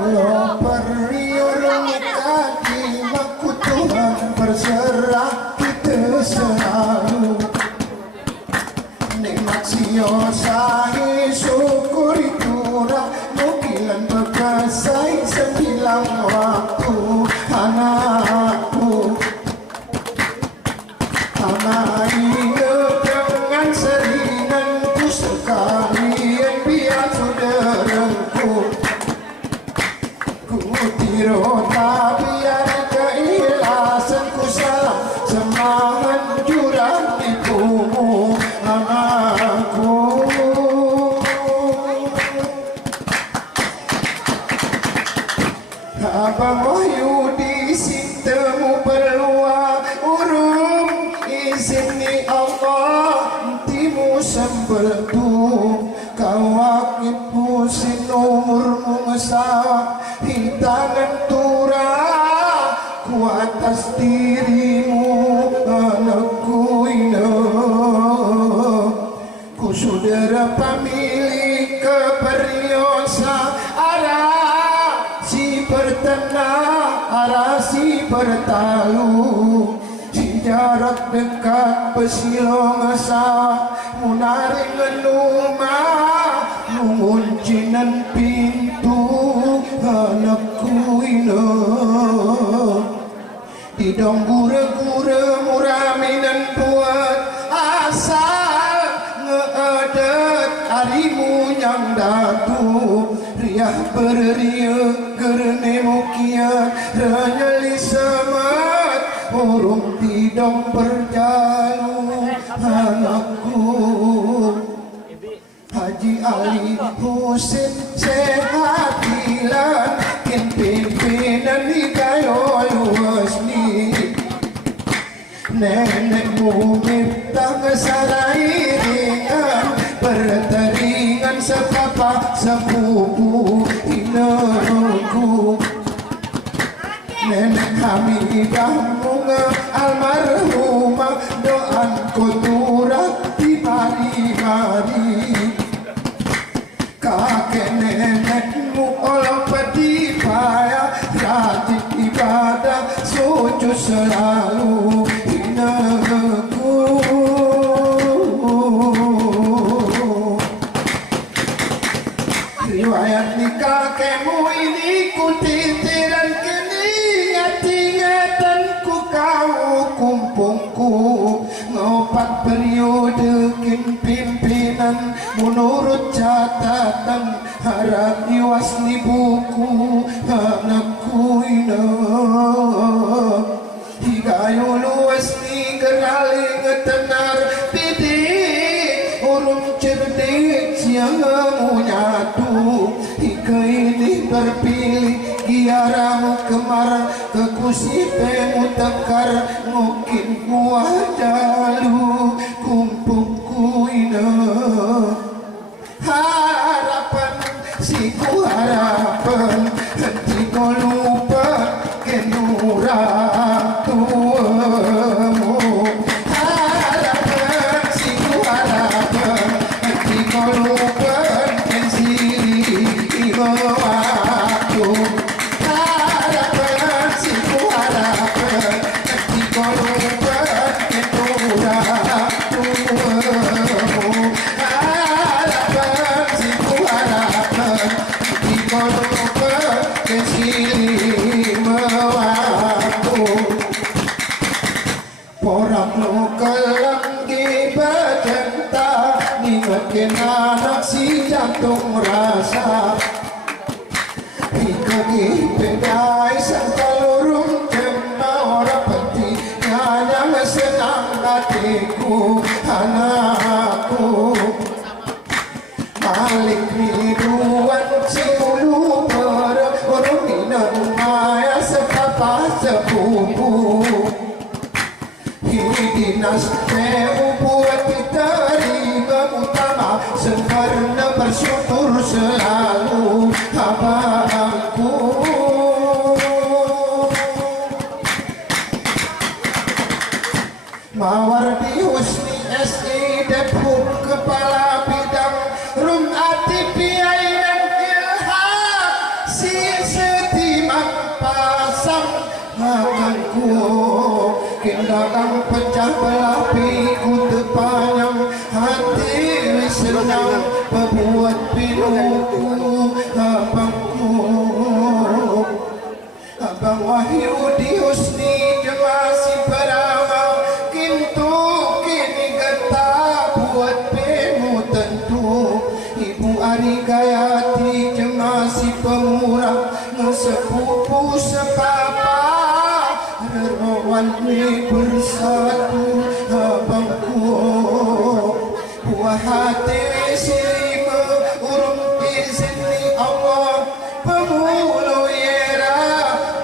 Lo periurung kaki aku Tuhan berserah kita selalu nikmat sio sahi syukuri turah mukilan berkasai sembilan waktu anakku anak ingat dengan seringanku sekalian biar saudaraku ku tiru biar keikhlasanku salam semangat jurang ibumu anakku Abang Wahyudi sintemu berluar urung izini Allah timu sembeltu kawak ibu sin umurmu ngesawak hitangan turah ku atas dirimu anakku ina ku saudara pemilik keperiosa arah si bertenang arah si bertalu si jarak dekat pesilong asa munaring ngenuma menguncinan pintu anakku ina di dong gura-gura muraminan buat asal ngeedet harimu yang datu riah beria gerne mukian renyali semat urung tidong berjalu anakku Haji Ali Husin sehatilan kin pimpinan hikayo luas ni nenekmu miftah ngesarairingan berteringan sepapa sepupu inaku nenek Hamidah bunga almarhumah doanku turah di mari-mari kakek nenekmu olah peti payah rajin ibadah sujud selalu inaku riwayat di kakekmu ini ku titiran ingatan-ingatanku kau kumpungku ngopat periode pimpinan menurut catatan harap iwasni buku anakku ina higayo luas ni gerali ngetenar bidik urung cerdik siang nyatu hika ini berpilih giaramu kemar kekusipemu tekar mungkin kuah jalu kumpulku ina harapan si ku harapan henti kau lupa kenura tuamu harapan si ku harapan henti kau lupa kensiri waktu harapan si ku harapan henti kau lupa kenura tuamu harapan si ku harapan henti kau lupa kensiri waktu porang lukelang di bajenta ningetin anak si jantung rasa hikagi pedai sangkalurung jemna ora peti nyanyang senang hatiku anakku malik riduan singulu berurung minang maya sepapa sepupu dinas buat diterima utama sempurna bersyukur selalu abangku Mawardi Husni SI Depok Kepala Bidang Rum Ati Piai dan Ilham Sisa akan ku kendang pecah belah piku terpanjang hati senang berbuat pinuku abangku Abang Wahyu di Husni masih beramal kintu kini getah buat pemu tentu Ibu Ari Gayati masih pemurah sepupu sepapa Rawan bersatu abangku buah hati sirima urung izini Allah pemulu yera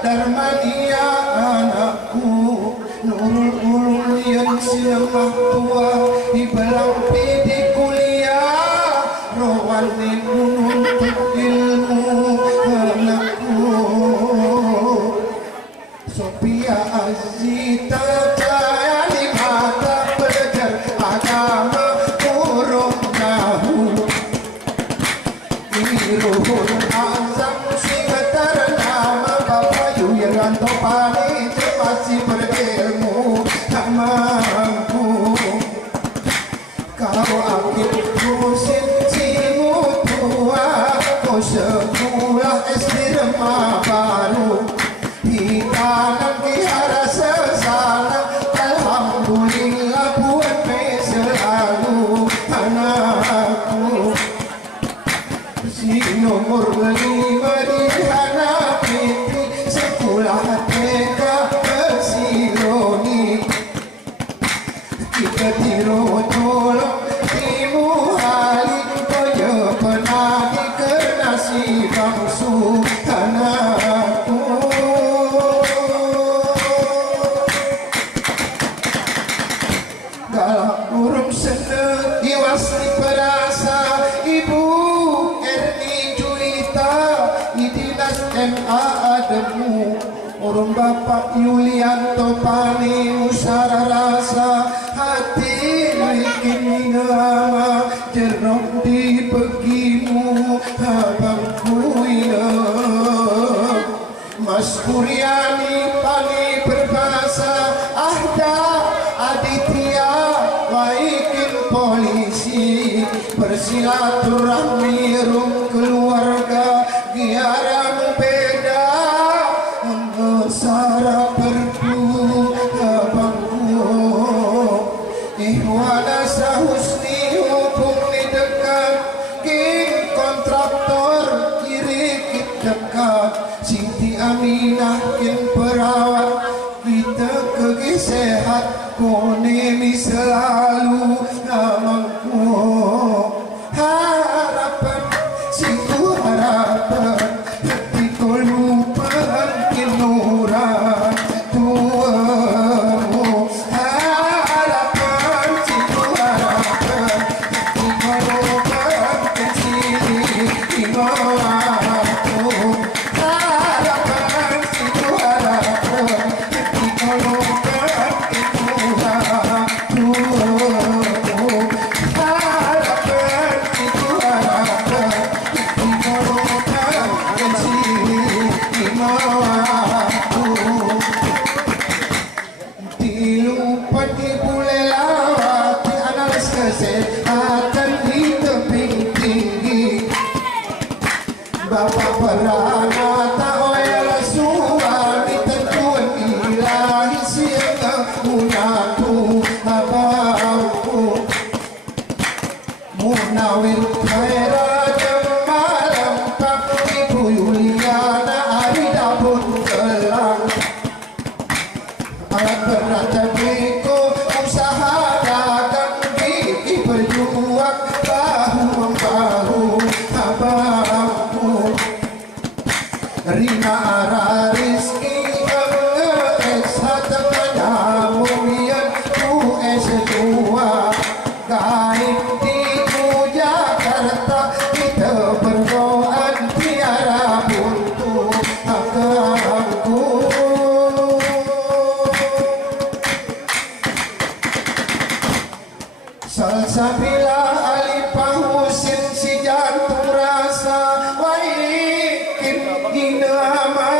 darmania anakku nurul ulum yang silamah tua di belang di kuliah rawan menuntut ilmu anakku Sophia Azita Jaya di mata belajar agama urung tahu Iruhul Azam sing ternama Bapak Yulianto Pani masih berilmu tak mampu Kau akib kusin simu tua Kau sekolah SD Remah Baru Hitanan kihara sesana Alhamdulillah buat selalu anakku Si nomor 5 di Hana Fitri Sekolah TK Persiloni Kita tiro tolong Timu hari Kaya penagi kena si bangsu anakku Galak burung seneng iwasni perasa Ibu Erni Juwita Idinas MA Ademu Urung Bapak Yulianto Pani Musara rasa Hati bikin ngama Jerok di pegimu Abangku inap Mas Kuryani Pani berbahasa Ahda Aditya Waikin polisi Bersilaturahmi rum keluarga Giaran beda Mesara perdu abangku Ihwana sahusni hukum di dekat King kontraktor kiri dekat Siti Aminah kin perawat Kita kegi sehat konemi selalu namaku harapan siku harapan hati ko lupahan kinuran tuamu harapan siku harapan hati ko lupahan kesini imaku harapan siku harapan hati ko lupahan Bapak Peranata Oil Suami tentuan ilahi siapa munatu abangku Munawir Khaira malam Pak Ibu Yuliana Arida pun telang Alat berat jadiku usaha dagang gigi berjuang bahu-membahu abangku Rina ara rizki tengah mulian ku dua gaib di Jakarta kita berdoa tiara buntu agangku Salsabila alipah musim si jantung rasa waikin inama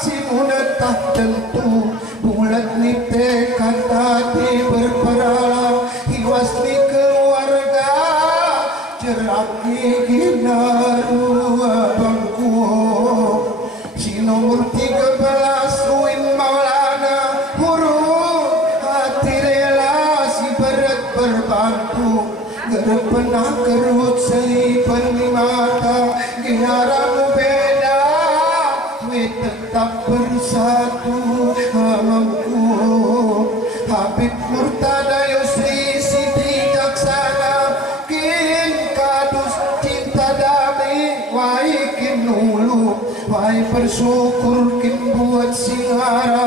si munetah tentu pernah kerut selipan di mata Giaran beda we tetap bersatu hamku Habib Murtada Yusri Siti Jaksana kin kadus cinta damai wai kin nulu wai bersyukur kin buat singara